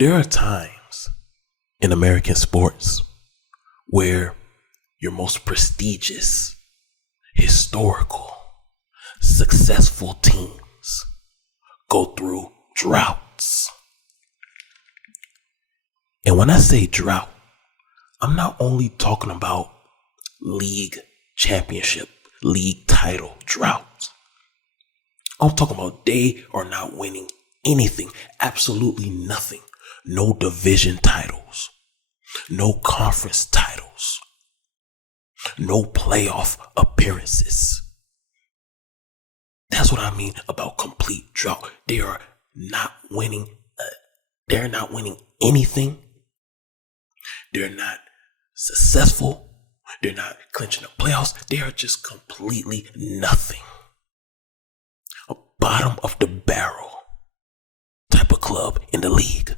There are times in American sports where your most prestigious, historical, successful teams go through droughts. And when I say drought, I'm not only talking about league championship, league title droughts. I'm talking about they are not winning anything, absolutely nothing. No division titles, no conference titles, no playoff appearances. That's what I mean about complete drought. They are not winning. They're not winning anything. They're not successful. They're not clinching the playoffs. They are just completely nothing. A bottom of the barrel type of club in the league.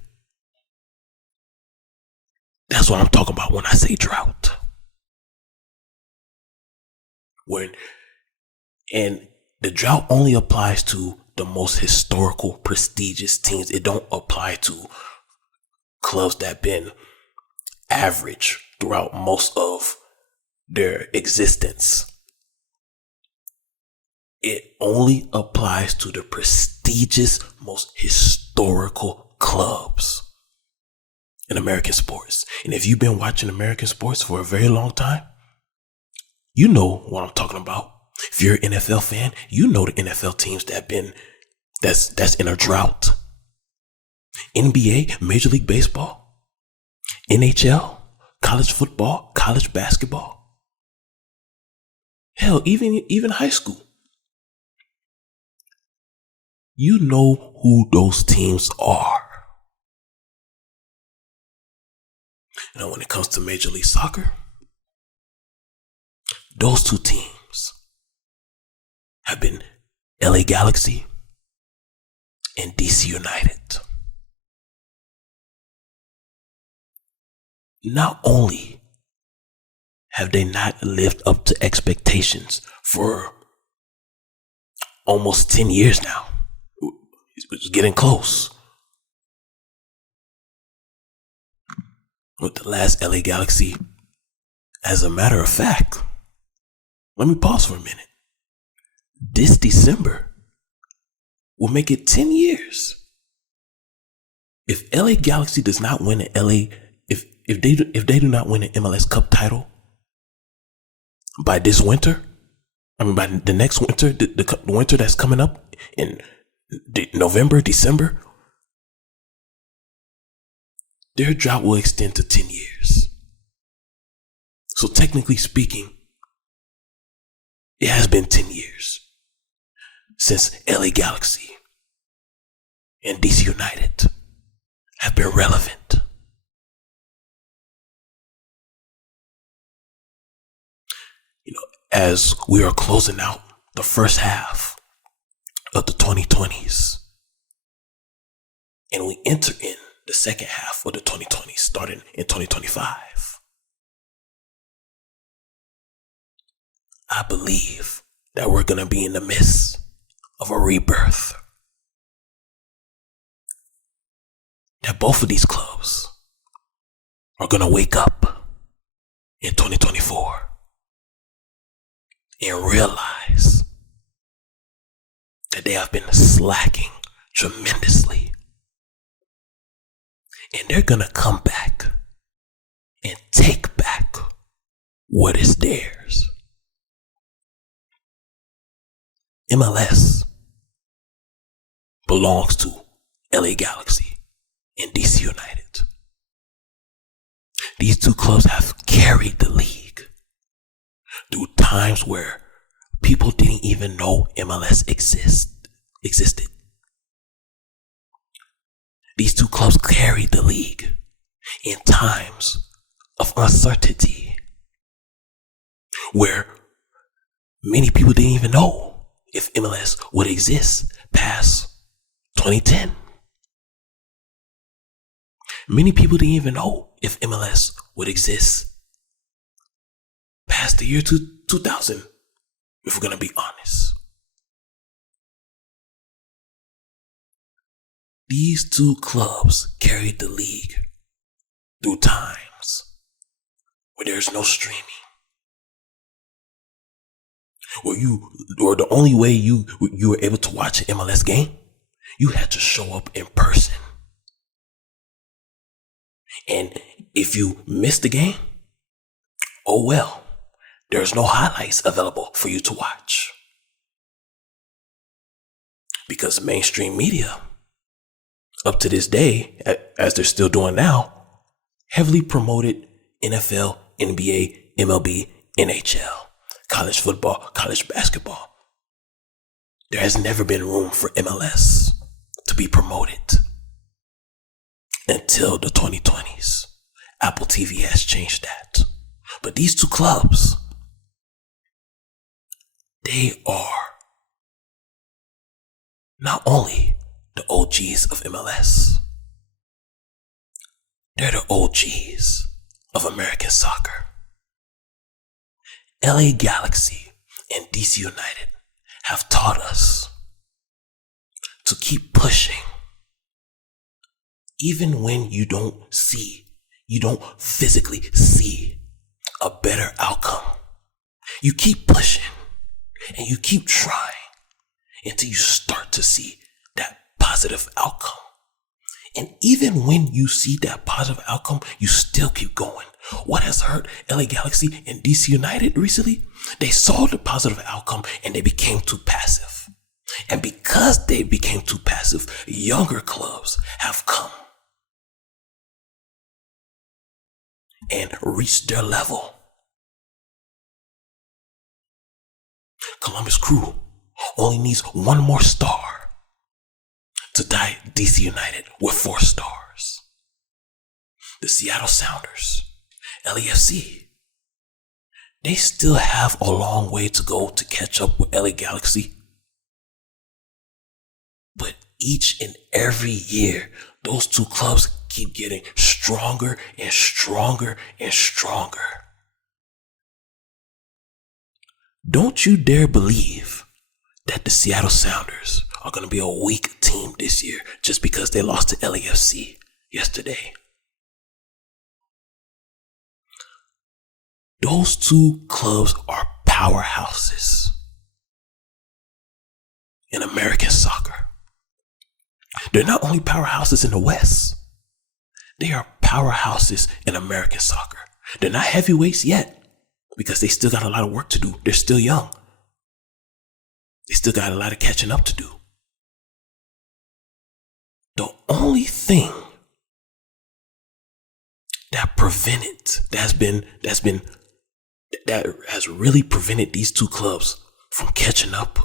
That's what I'm talking about when I say drought. And the drought only applies to the most historical, prestigious teams. It don't apply to clubs that have been average throughout most of their existence. It only applies to the prestigious, most historical clubs in American sports. And if you've been watching American sports for a very long time, you know what I'm talking about. If you're an NFL fan, you know the NFL teams that's in a drought. NBA, Major League Baseball, NHL, college football, college basketball. Hell, even high school. You know who those teams are. You know, when it comes to Major League Soccer, those two teams have been LA Galaxy and DC United. Not only have they not lived up to expectations for almost 10 years now, it's getting close. With the last LA Galaxy, as a matter of fact, let me pause for a minute. This December will make it 10 years. If LA Galaxy does not win if they do not win an MLS Cup title by this winter, by the next winter, the winter that's coming up in November, December, their drought will extend to 10 years. So technically speaking, it has been 10 years since LA Galaxy and DC United have been relevant. You know, as we are closing out the first half of the 2020s and we enter in the second half of the 2020s, starting in 2025, I believe that we're going to be in the midst of a rebirth. That both of these clubs are going to wake up in 2024 and realize that they have been slacking tremendously. And they're going to come back and take back what is theirs. MLS belongs to LA Galaxy and DC United. These two clubs have carried the league through times where people didn't even know MLS existed. These two clubs carried the league in times of uncertainty where many people didn't even know if MLS would exist past 2010. Many people didn't even know if MLS would exist past the year 2000, if we're going to be honest. These two clubs carried the league through times where there's no streaming, or the only way you were able to watch an MLS game, you had to show up in person. And if you missed the game, oh well, there's no highlights available for you to watch. Because mainstream media, up to this day, as they're still doing now, heavily promoted NFL, NBA, MLB, NHL, college football, college basketball. There has never been room for MLS to be promoted until the 2020s. Apple TV has changed that. But these two clubs, they are not only the OGs of MLS, they're the OGs of American soccer. LA Galaxy and DC United have taught us to keep pushing even when you don't physically see a better outcome. You keep pushing and you keep trying until you start to see that positive outcome. And even when you see that positive outcome, you still keep going. What has hurt LA Galaxy and DC United recently? They saw the positive outcome and they became too passive. And because they became too passive, younger clubs have come and reached their level. Columbus Crew only needs one more star to tie DC United with 4 stars. The Seattle Sounders, LAFC, they still have a long way to go to catch up with LA Galaxy. But each and every year, those two clubs keep getting stronger and stronger and stronger. Don't you dare believe that the Seattle Sounders are going to be a weak team this year just because they lost to LAFC yesterday. Those two clubs are powerhouses in American soccer. They're not only powerhouses in the West, they are powerhouses in American soccer. They're not heavyweights yet because they still got a lot of work to do. They're still young. They still got a lot of catching up to do. The only thing that has really prevented these two clubs from catching up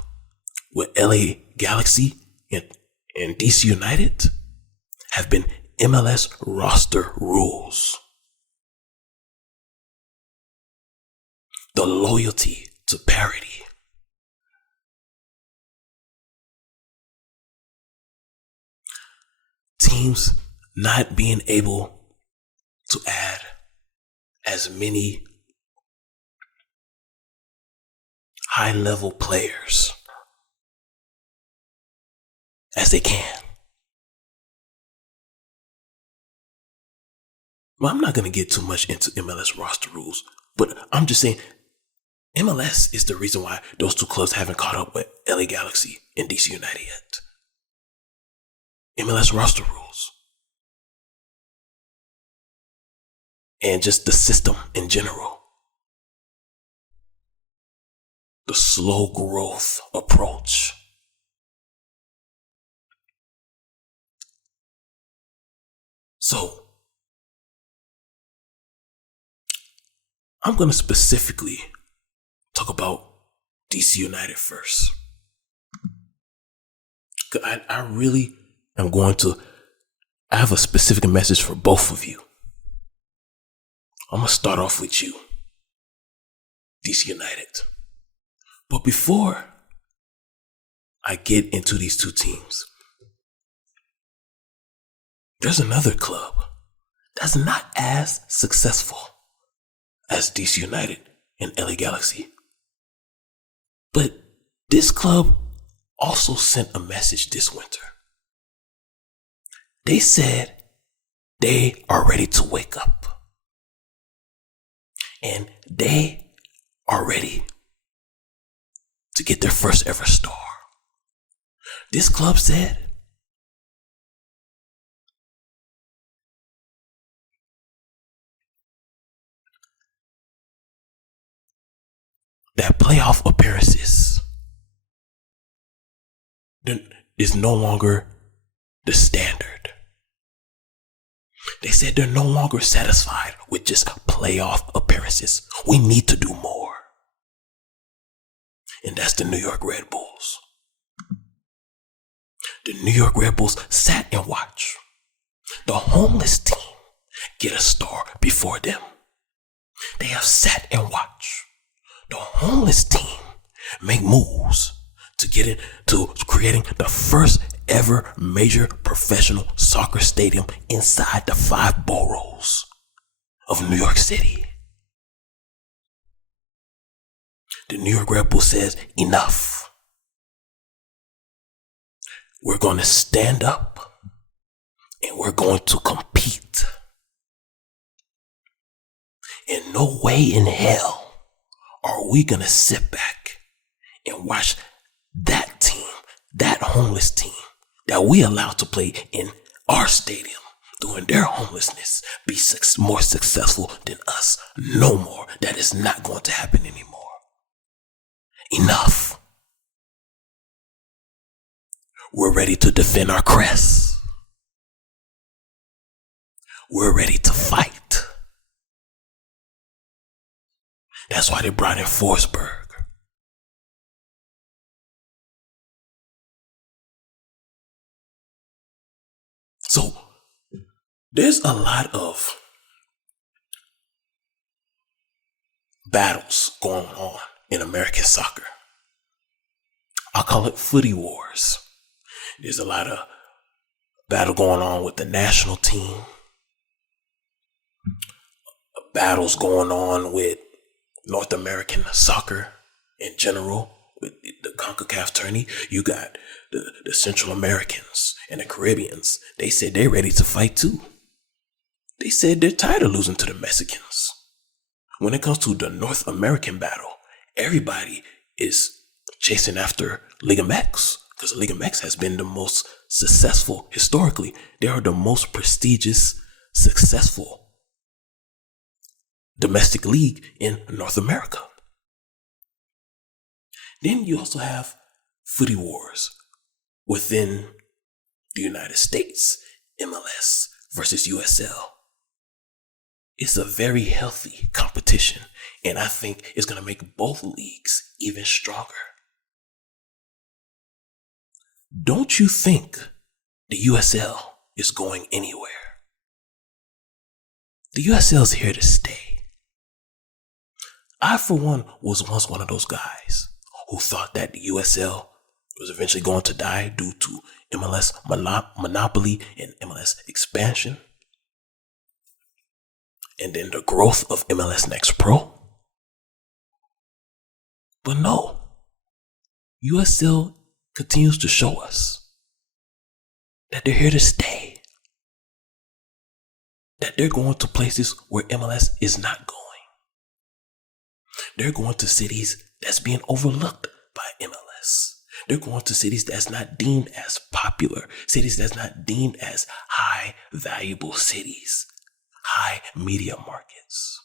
with LA Galaxy and DC United have been MLS roster rules. The loyalty to parity. Teams not being able to add as many high-level players as they can. Well, I'm not going to get too much into MLS roster rules, but I'm just saying MLS is the reason why those two clubs haven't caught up with LA Galaxy and DC United yet. MLS roster rules. And just the system in general. The slow growth approach. So, I'm going to specifically talk about DC United first. I really am I have a specific message for both of you. I'm going to start off with you, DC United. But before I get into these two teams, there's another club that's not as successful as DC United and LA Galaxy. But this club also sent a message this winter. They said they are ready to wake up. And they are ready to get their first ever star. This club said that playoff appearances is no longer the standard. They said they're no longer satisfied with just playoff appearances. We need to do more. And that's the New York Red Bulls. The New York Red Bulls sat and watched the homeless team get a star before them. They have sat and watched the homeless team make moves to get into creating the first ever major professional soccer stadium inside the 5 boroughs of New York City. The New York Red Bull says, enough. We're going to stand up and we're going to compete. In no way in hell are we going to sit back and watch that team, that homeless team that we allowed to play in our stadium during their homelessness be more successful than us. No more. That is not going to happen anymore. Enough. We're ready to defend our crest. We're ready to fight. That's why they brought in Forsberg. So there's a lot of battles going on in American soccer. I'll call it footy wars. There's a lot of battle going on with the national team. Battles going on with North American soccer in general, with the CONCACAF tourney. You got the Central Americans and the Caribbeans. They said they're ready to fight too. They said they're tired of losing to the Mexicans. When it comes to the North American battle, everybody is chasing after Liga MX because Liga MX has been the most successful historically. They are the most prestigious, successful domestic league in North America. Then you also have footy wars within the United States, MLS versus USL. It's a very healthy competition, and I think it's going to make both leagues even stronger. Don't you think the USL is going anywhere? The USL is here to stay. I, for one, was once one of those guys who thought that the USL was eventually going to die due to MLS monopoly and MLS expansion. And then the growth of MLS Next Pro. But no, USL continues to show us that they're here to stay. That they're going to places where MLS is not going. They're going to cities that's being overlooked by MLS. They're going to cities that's not deemed as popular, cities that's not deemed as high valuable cities, high media markets.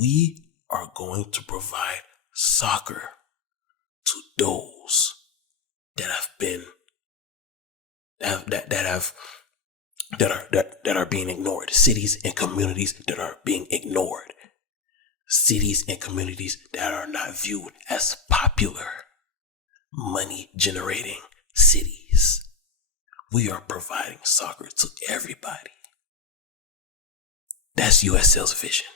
We are going to provide soccer to those that have been that are being ignored, cities and communities that are being ignored, cities and communities that are not viewed as popular, money generating cities. We are providing soccer to everybody. That's USL's vision.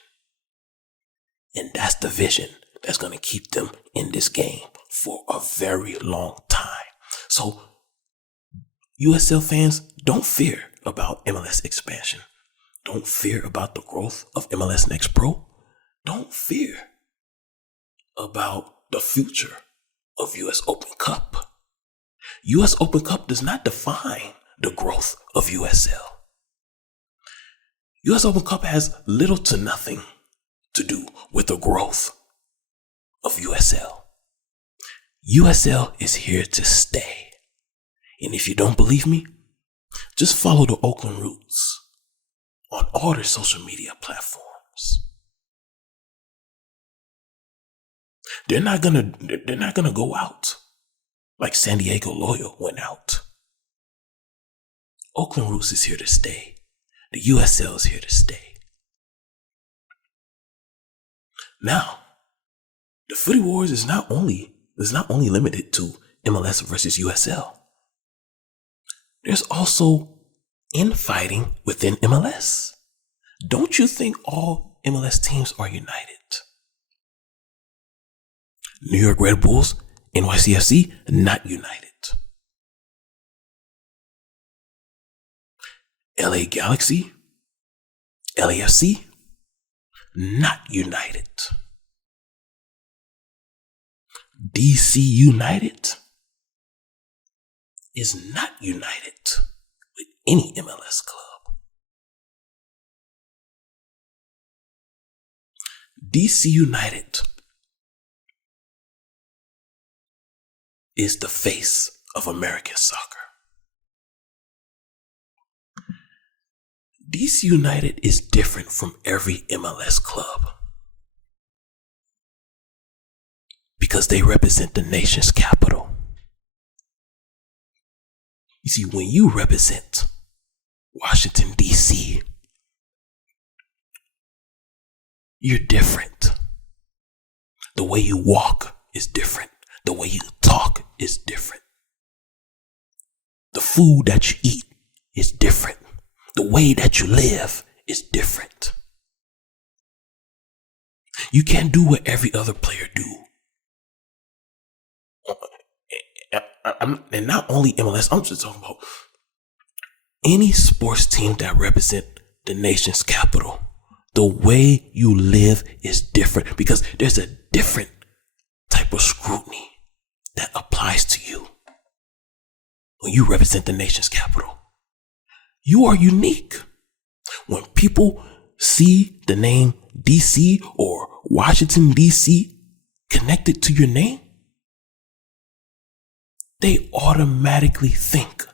And that's the vision that's going to keep them in this game for a very long time. So, USL fans, don't fear about MLS expansion. Don't fear about the growth of MLS Next Pro. Don't fear about the future of US Open Cup. US Open Cup does not define the growth of USL. US Open Cup has little to nothing to do with the growth of USL. USL is here to stay. And if you don't believe me, just follow the Oakland Roots on all their social media platforms. They're not gonna go out like San Diego Loyal went out. Oakland Roots is here to stay. The USL is here to stay. Now, the Footy Wars is not only limited to MLS versus USL. There's also infighting within MLS. Don't you think all MLS teams are united? New York Red Bulls, NYCFC, not united. LA Galaxy, LAFC, not united. DC United is not united with any MLS club. DC United is the face of American soccer. DC United is different from every MLS club because they represent the nation's capital. You see, when you represent Washington, D.C., you're different. The way you walk is different. The way you talk is different. The food that you eat is different. The way that you live is different. You can't do what every other player do. And not only MLS, I'm just talking about any sports team that represent the nation's capital. The way you live is different because there's a different type of scrutiny that applies to you when you represent the nation's capital. You are unique. When people see the name DC or Washington, DC connected to your name, they automatically think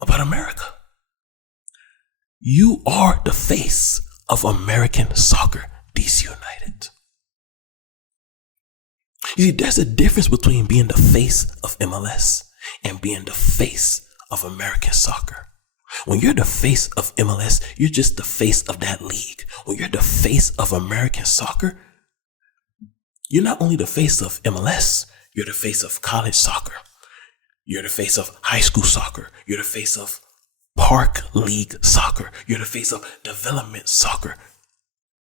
about America. You are the face of American soccer, DC United. You see, there's a difference between being the face of MLS and being the face of American soccer. When you're the face of MLS, you're just the face of that league. When you're the face of American soccer, you're not only the face of MLS, you're the face of college soccer. You're the face of high school soccer. You're the face of park league soccer. You're the face of development soccer.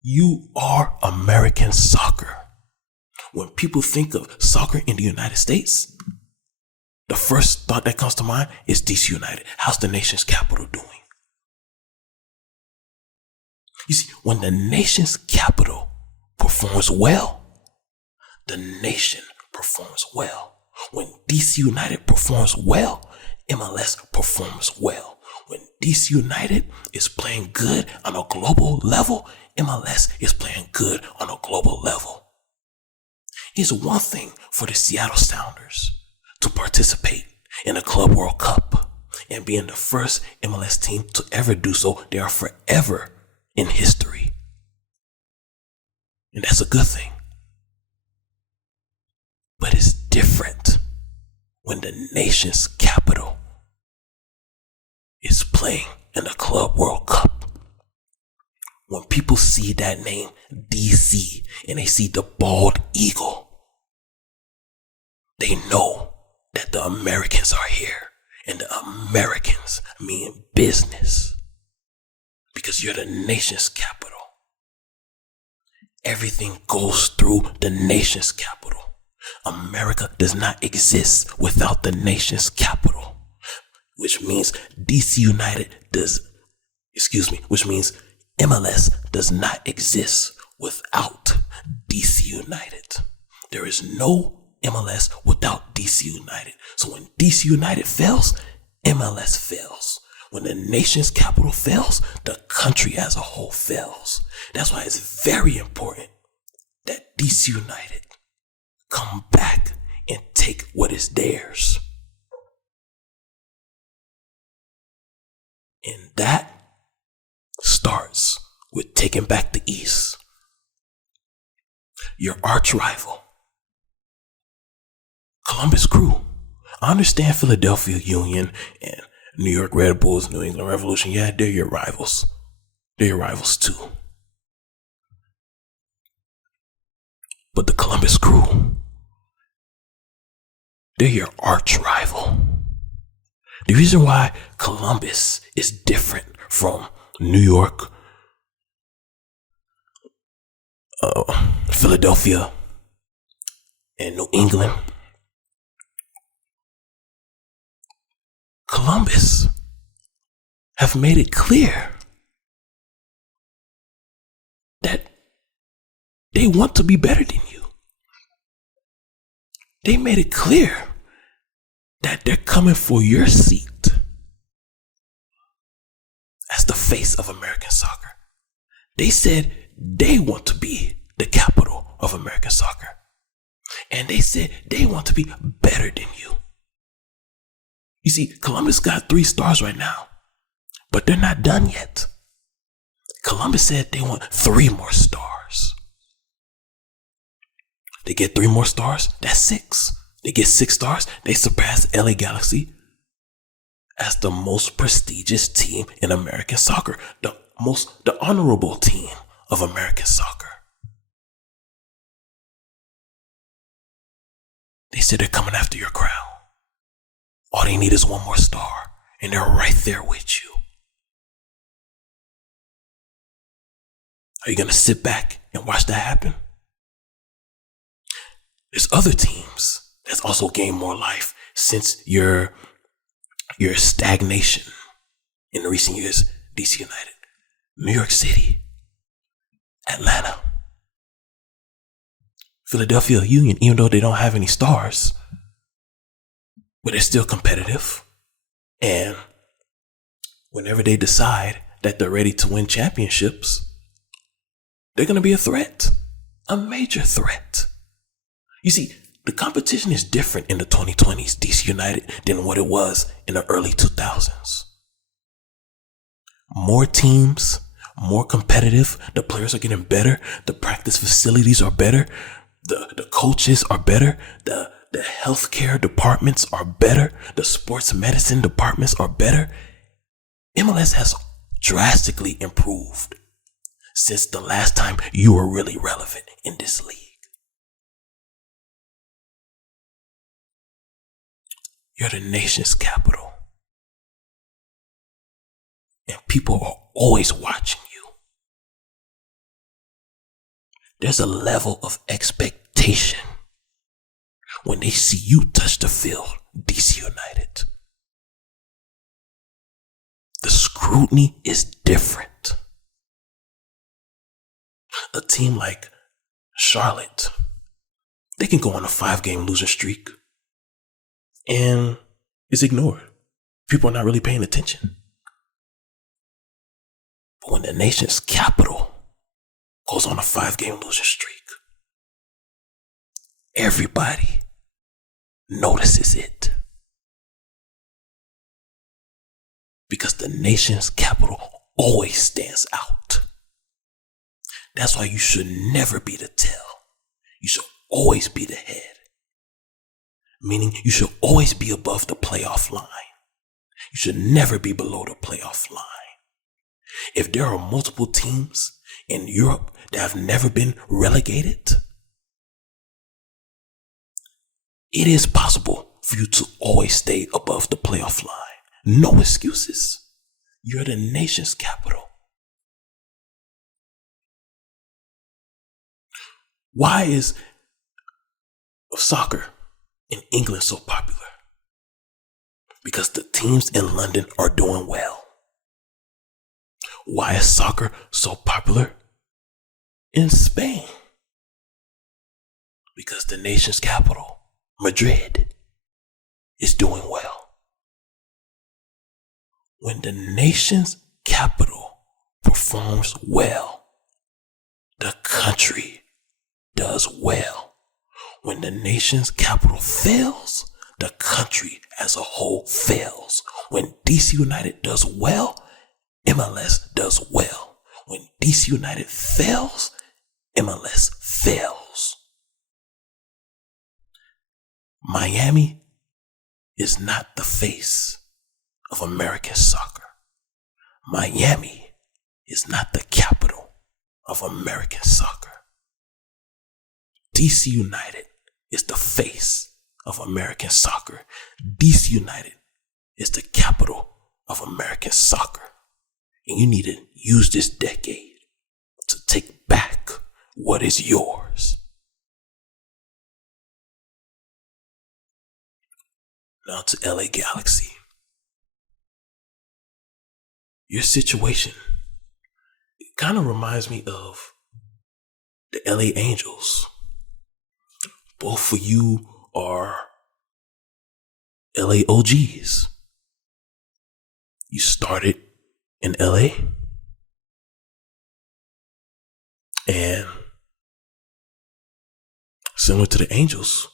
You are American soccer. When people think of soccer in the United States, the first thought that comes to mind is DC United. How's the nation's capital doing? You see, when the nation's capital performs well, the nation performs well. When DC United performs well, MLS performs well. When DC United is playing good on a global level, MLS is playing good on a global level. It's one thing for the Seattle Sounders to participate in a Club World Cup and being the first MLS team to ever do so. They are forever in history. And that's a good thing. But it's different when the nation's capital is playing in a Club World Cup. When people see that name, DC, and they see the bald eagle, they know that the Americans are here. And the Americans mean business. Because you're the nation's capital. Everything goes through the nation's capital. America does not exist without the nation's capital. Which means which means MLS does not exist without DC United. There is no MLS without DC United. So when DC United fails, MLS fails. When the nation's capital fails, the country as a whole fails. That's why it's very important that DC United come back and take what is theirs. And that starts with taking back the East. Your arch rival, Columbus Crew. I understand Philadelphia Union and New York Red Bulls, New England Revolution. Yeah, they're your rivals. They're your rivals too. But the Columbus Crew, they're your arch rival. The reason why Columbus is different from New York, Philadelphia, and New England, Columbus have made it clear that they want to be better than you. They made it clear that they're coming for your seat as the face of American soccer. They said they want to be the capital of American soccer. And they said they want to be better than you. You see, Columbus got 3 stars right now, but they're not done yet. Columbus said they want 3 more stars. They get 3 more stars, that's 6. They get 6 stars, they surpass LA Galaxy as the most prestigious team in American soccer, the honorable team of American soccer. They said they're coming after your crown. All they need is 1 more star, and they're right there with you. Are you going to sit back and watch that happen? There's other teams that's also gained more life since your stagnation in the recent years. DC United, New York City, Atlanta, Philadelphia Union, even though they don't have any stars, but they're still competitive. And whenever they decide that they're ready to win championships, they're going to be a threat, a major threat. You see, the competition is different in the 2020s, DC United, than what it was in the early 2000s. More teams, more competitive, the players are getting better, the practice facilities are better, the coaches are better, the healthcare departments are better, the sports medicine departments are better. MLS has drastically improved since the last time you were really relevant in this league. You're the nation's capital. And people are always watching you. There's a level of expectation when they see you touch the field, DC United. The scrutiny is different. A team like Charlotte, they can go on a 5-game losing streak and it's ignored. People are not really paying attention. But when the nation's capital goes on a 5-game losing streak, everybody notices it. Because the nation's capital always stands out. That's why you should never be the tail. You should always be the head. Meaning you should always be above the playoff line. You should never be below the playoff line. If there are multiple teams in Europe that have never been relegated, it is possible for you to always stay above the playoff line. No excuses. You're the nation's capital. Why is soccer in England so popular? Because the teams in London are doing well. Why is soccer so popular in Spain? Because the nation's capital Madrid is doing well. When the nation's capital performs well, the country does well. When the nation's capital fails, the country as a whole fails. When DC United does well, MLS does well. When DC United fails, MLS fails. Miami is not the face of American soccer. Miami is not the capital of American soccer. DC United is the face of American soccer. DC United is the capital of American soccer. And you need to use this decade to take back what is yours. Now to LA Galaxy. Your situation kind of reminds me of the LA Angels. Both of you are LA OGs. You started in LA and similar to the Angels,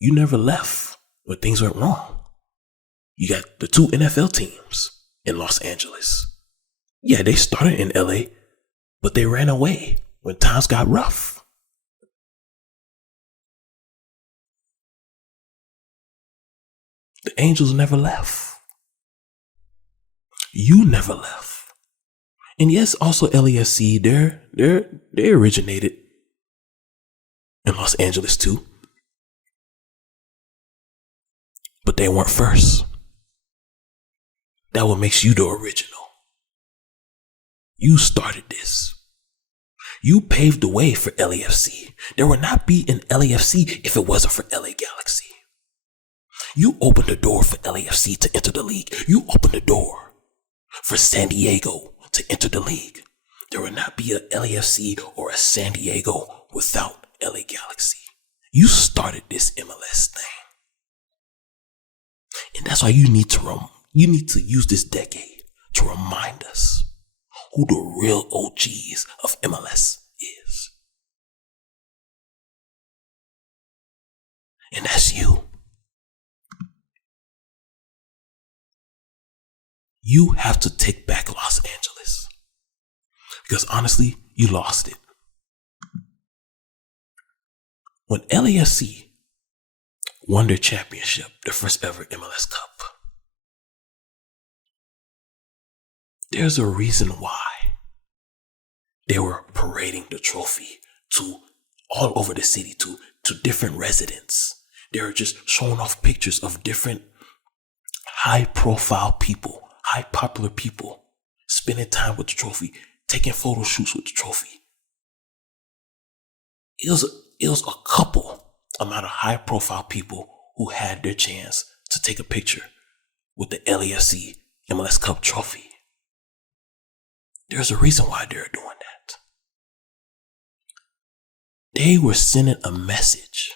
you never left when things went wrong. You got the two NFL teams in Los Angeles. Yeah, they started in LA, but they ran away when times got rough. The Angels never left. You never left. And yes, also LAFC, they originated in Los Angeles too. But they weren't first. That what makes you the original. You started this. You paved the way for LAFC. There would not be an LAFC if it wasn't for LA Galaxy. You opened the door for LAFC to enter the league. You opened the door for San Diego to enter the league. There would not be a LAFC or a San Diego without LA Galaxy. You started this MLS thing. And that's why you need to use this decade to remind us who the real OGs of MLS is. And that's you. You have to take back Los Angeles. Because honestly, you lost it. When LAFC won their championship, their first ever MLS Cup, there's a reason why they were parading the trophy to all over the city, to different residents. They were just showing off pictures of different high-profile people, high popular people, spending time with the trophy, taking photo shoots with the trophy. It was a couple amount of high-profile people who had their chance to take a picture with the LAFC MLS Cup trophy. There's a reason why they're doing that. They were sending a message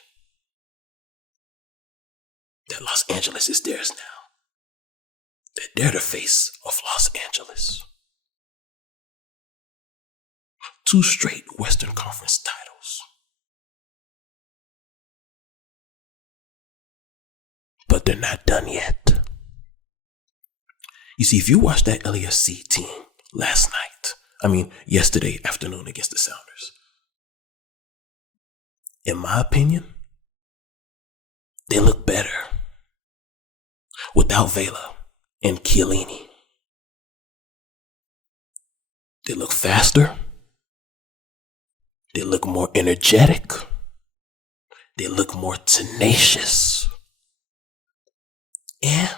that Los Angeles is theirs now. That they're the face of Los Angeles. 2 straight Western Conference titles. But they're not done yet. You see, if you watch that LAFC team yesterday afternoon against the Sounders, in my opinion, they look better without Vela and Chiellini. They look faster. They look more energetic. They look more tenacious. And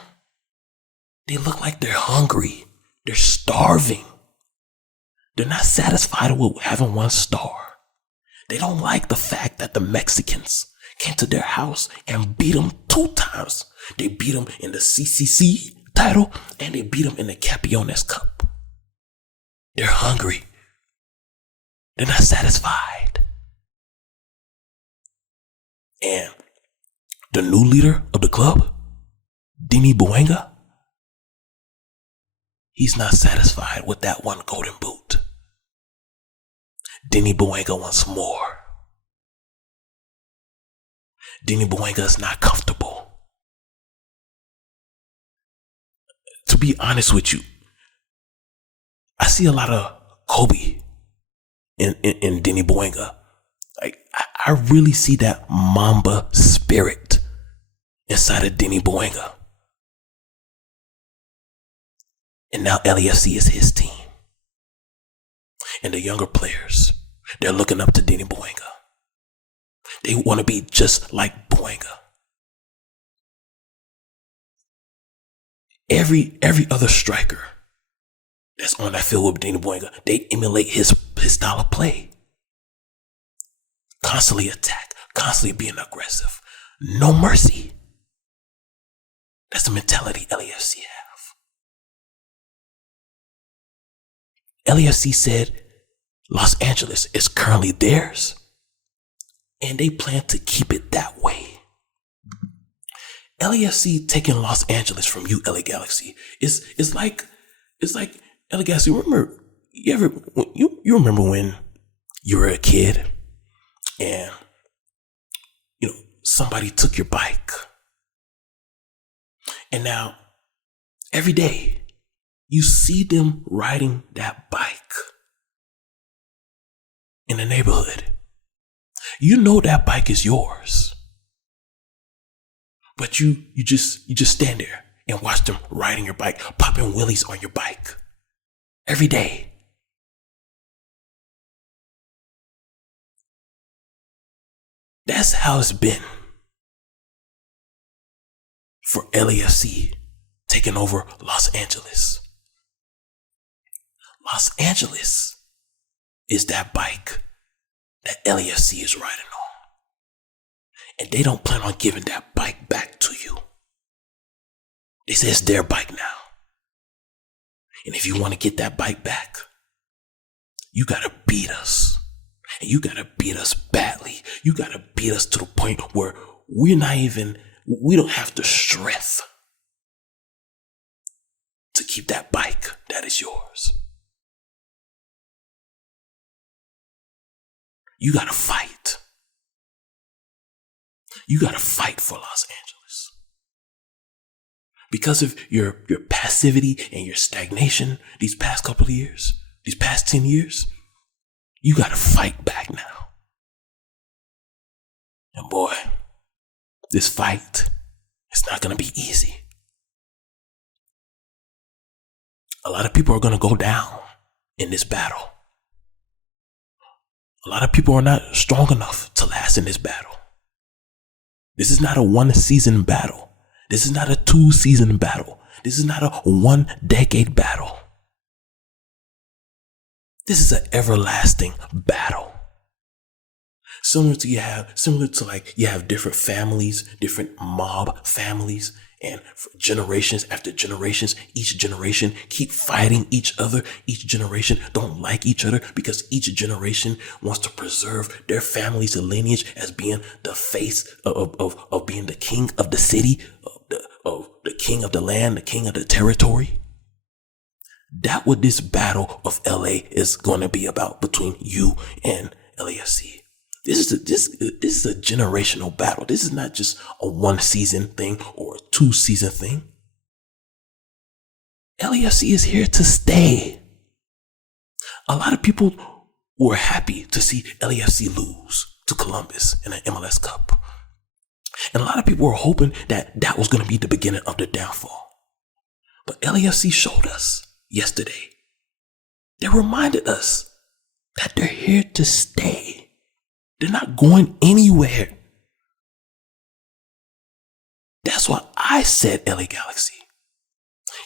they look like they're hungry. They're starving. They're not satisfied with having 1 star. They don't like the fact that the Mexicans came to their house and beat them 2 times. They beat them in the CCC title and they beat them in the Campeones Cup. They're hungry. They're not satisfied. And the new leader of the club, Dini Buenga, he's not satisfied with that one golden boot. Dini Buenga wants more. Dini Buenga is not comfortable. To be honest with you, I see a lot of Kobe in Dini Buenga. Like, I really see that Mamba spirit inside of Dini Buenga. And now LAFC is his team. And the younger players, they're looking up to Dini Buenga. They want to be just like Buenga. Every other striker that's on that field with Dini Buenga, they emulate his style of play. Constantly attack, constantly being aggressive. No mercy. That's the mentality LAFC have. LAFC said Los Angeles is currently theirs, and they plan to keep it that way. LAFC taking Los Angeles from you, LA Galaxy, it's like LA Galaxy. Remember, you remember when you were a kid and somebody took your bike, and now every day you see them riding that bike in the neighborhood. You know that bike is yours, but you just stand there and watch them riding your bike, popping wheelies on your bike every day. That's how it's been for LAFC taking over Los Angeles. Los Angeles is that bike that LAFC is riding on. And they don't plan on giving that bike back to you. They say it's their bike now. And if you want to get that bike back, you gotta beat us. And you gotta beat us badly. You gotta beat us to the point where we don't have the strength to keep that bike that is yours. You gotta fight. You gotta fight for Los Angeles. Because of your passivity and your stagnation these past couple of years, these past 10 years, you gotta fight back now. And boy, this fight, it's not gonna be easy. A lot of people are gonna go down in this battle. A lot of people are not strong enough to last in this battle. This is not a 1-season battle. This is not a 2-season battle. This is not a 1-decade battle. This is an everlasting battle. Similar to you have different families, different mob families, and for generations after generations, each generation keep fighting each other. Each generation don't like each other because each generation wants to preserve their family's lineage as being the face of being the king of the city, of the king of the land, the king of the territory. That's what this battle of LA is going to be about between you and LAFC. This is a generational battle. This is not just a 1-season thing or a 2-season thing. LAFC is here to stay. A lot of people were happy to see LAFC lose to Columbus in an MLS Cup. And a lot of people were hoping that was going to be the beginning of the downfall. But LAFC showed us yesterday. They reminded us that they're here to stay. They're not going anywhere. That's why I said, LA Galaxy,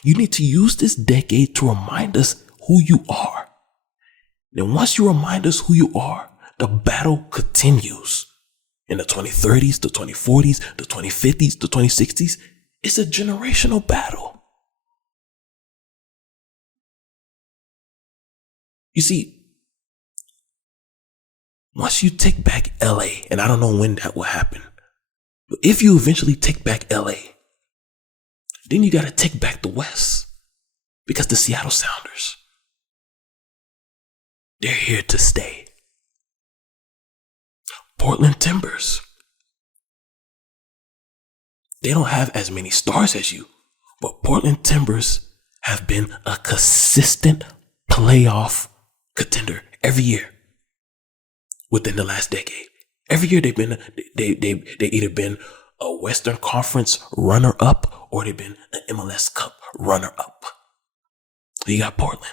you need to use this decade to remind us who you are. Then once you remind us who you are, the battle continues. In the 2030s, the 2040s, the 2050s, the 2060s, it's a generational battle. You see, once you take back LA, and I don't know when that will happen, But if you eventually take back LA, then you got to take back the West. Because the Seattle Sounders, they're here to stay. Portland Timbers, they don't have as many stars as you, but Portland Timbers have been a consistent playoff contender every year within the last decade. Every year they either been a Western Conference runner-up or they've been an MLS Cup runner-up. You got Portland.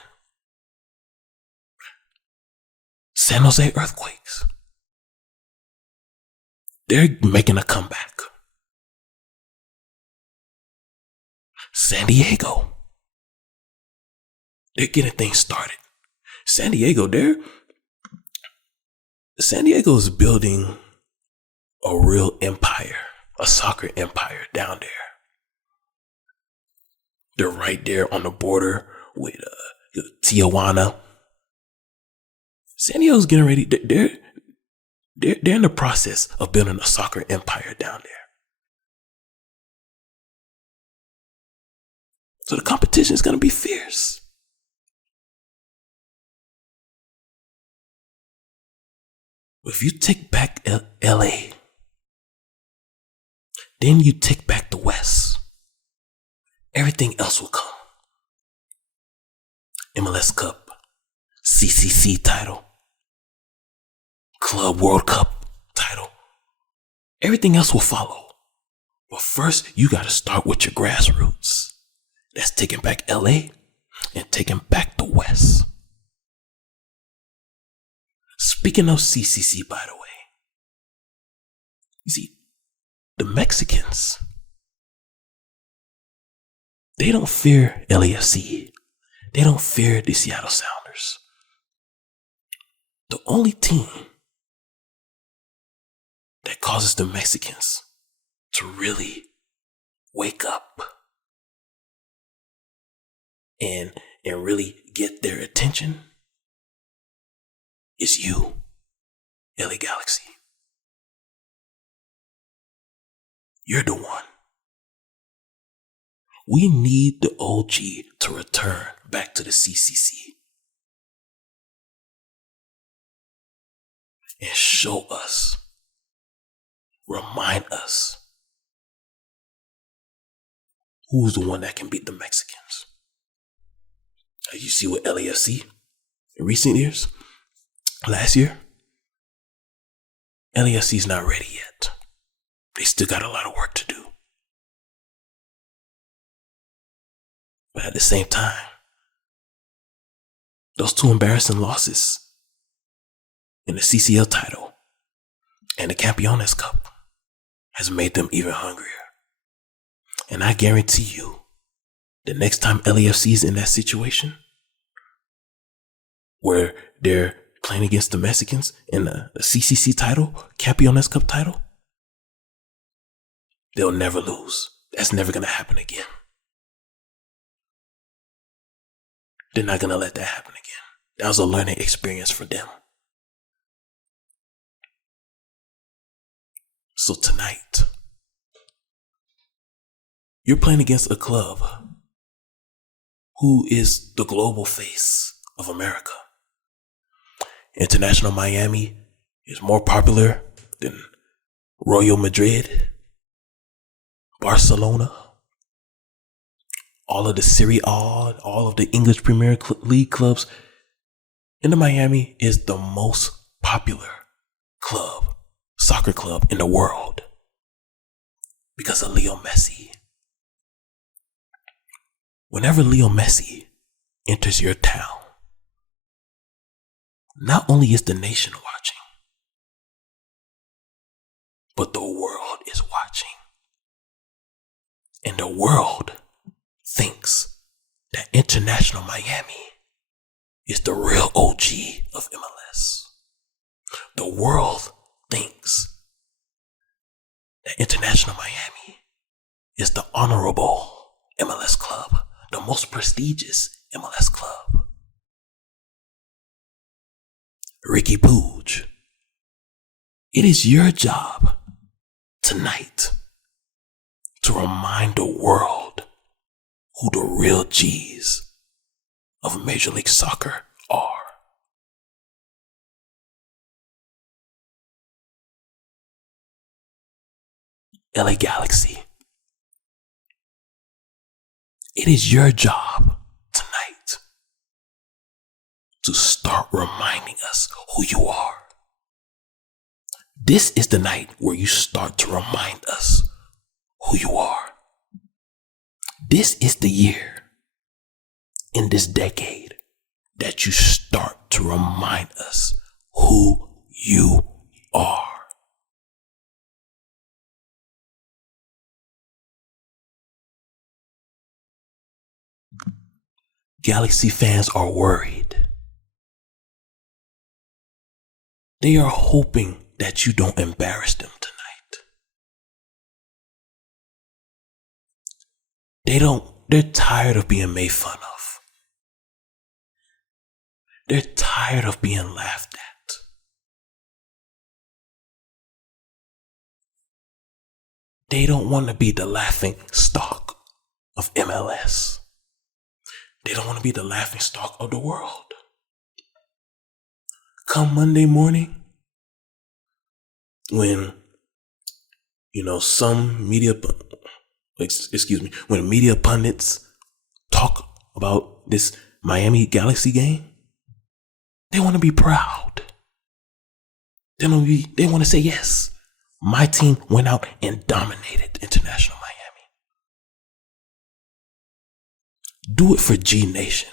San Jose Earthquakes. They're making a comeback. San Diego. They're getting things started. San Diego is building a real empire, a soccer empire down there. They're right there on the border with Tijuana. San Diego's getting ready. They're in the process of building a soccer empire down there. So the competition is going to be fierce. If you take back LA, then you take back the West, everything else will come. MLS Cup, CCC title, Club World Cup title. Everything else will follow. But first, you got to start with your grassroots. That's taking back LA and taking back the West. Speaking of CCC, by the way, you see, the Mexicans, they don't fear LAFC. They don't fear the Seattle Sounders. The only team that causes the Mexicans to really wake up and really get their attention is you, LA Galaxy. You're the one. We need the OG to return back to the CCC and show us, remind us who's the one that can beat the Mexicans. You see what LAFC in recent years, last year, LAFC is not ready yet. They still got a lot of work to do. But at the same time, those two embarrassing losses in the CCL title and the Campeones Cup has made them even hungrier. And I guarantee you, the next time LAFC is in that situation where they're playing against the Mexicans in the CCC title, Campeones Cup title, they'll never lose. That's never going to happen again. They're not going to let that happen again. That was a learning experience for them. So tonight, you're playing against a club who is the global face of America. International Miami is more popular than Royal Madrid, Barcelona, all of the Serie A, all of the English Premier League clubs. Inter Miami is the most popular club, soccer club in the world because of Leo Messi. Whenever Leo Messi enters your town, not only is the nation watching, but the world is watching. And the world thinks that International Miami is the real OG of MLS. The world thinks that International Miami is the honorable MLS club, the most prestigious MLS club. Ricky Pooch, it is your job to tonight to remind the world who the real G's of Major League Soccer are. LA Galaxy, it is your job tonight to start reminding us who you are. This is the night where you start to remind us who you are. This is the year in this decade that you start to remind us who you are. Galaxy fans are worried. They are hoping that you don't embarrass them tonight. They're tired of being made fun of. They're tired of being laughed at. They don't want to be the laughing stock of MLS. They don't want to be the laughing stock of the world. Come Monday morning, when, some media, when media pundits talk about this Miami Galaxy game, they want to be proud. They want to say, yes, my team went out and dominated International Miami. Do it for G Nation,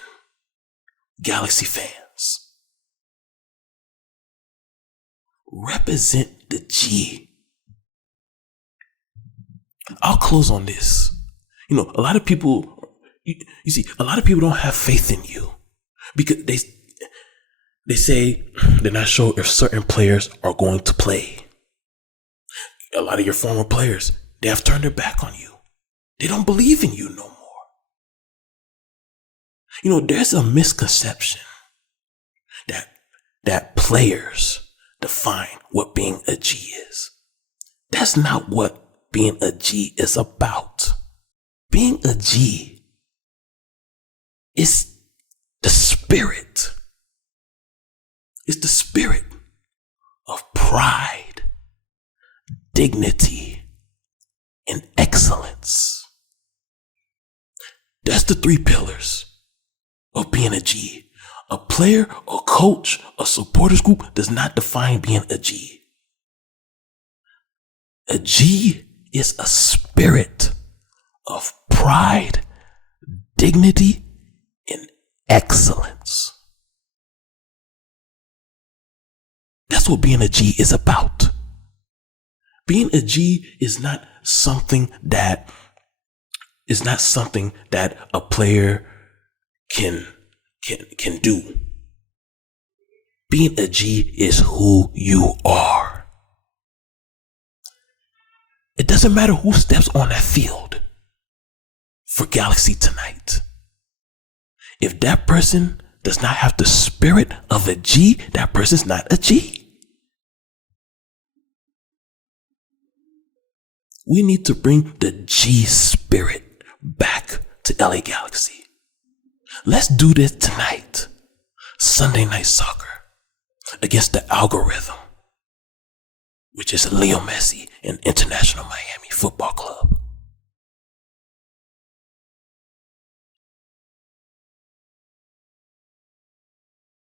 Galaxy fans. Represent the G. I'll close on this. A lot of people, a lot of people don't have faith in you because they say they're not sure if certain players are going to play. A lot of your former players, they have turned their back on you. They don't believe in you no more. There's a misconception that players define what being a G is. That's not what being a G is about. Being a G is the spirit. It's the spirit of pride, dignity, and excellence. That's the 3 pillars of being a G. A player, a coach, a supporters group does not define being a G. A G is a spirit of pride, dignity, and excellence. That's what being a G is about. Being a G is not something that a player can do. Being a G is who you are. It doesn't matter who steps on that field for Galaxy tonight. If that person does not have the spirit of a G, that person's not a G. We need to bring the G spirit back to LA Galaxy. Let's do this tonight. Sunday Night Soccer against the algorithm, which is Leo Messi and International Miami Football Club.